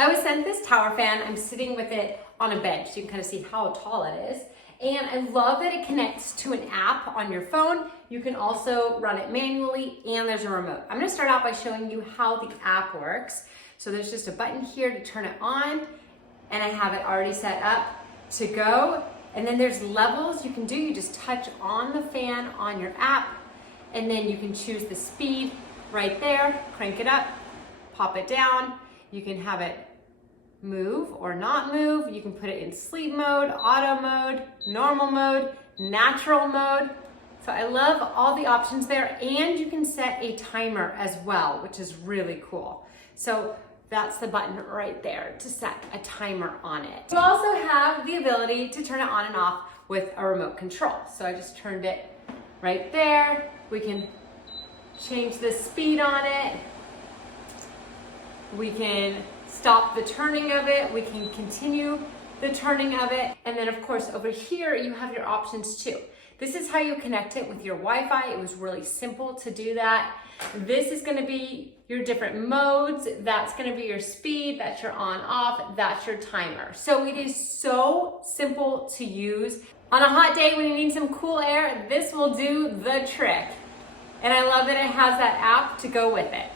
I was sent this tower fan. I'm sitting with it on a bench, so you can kind of see how tall it is. And I love that it connects to an app on your phone. You can also run it manually, and there's a remote. I'm gonna start out by showing you how the app works. So there's just a button here to turn it on, and I have it already set up to go. And then there's levels you can do. You just touch on the fan on your app, and then you can choose the speed right there, crank it up, pop it down. You can have it move or not move. You can put it in sleep mode, auto mode, normal mode, natural mode. So I love all the options there, and you can set a timer as well, which is really cool. So that's the button right there to set a timer on it. You also have the ability to turn it on and off with a remote control. So I just turned it right there. We can change the speed on it. We can stop the turning of it. We can continue the turning of it. And then of course over here you have your options too. This is how you connect it with your Wi-Fi. It was really simple to do that. This is gonna be your different modes. That's gonna be your speed, that's your on off, that's your timer. So it is so simple to use. On a hot day when you need some cool air, this will do the trick. And I love that it has that app to go with it.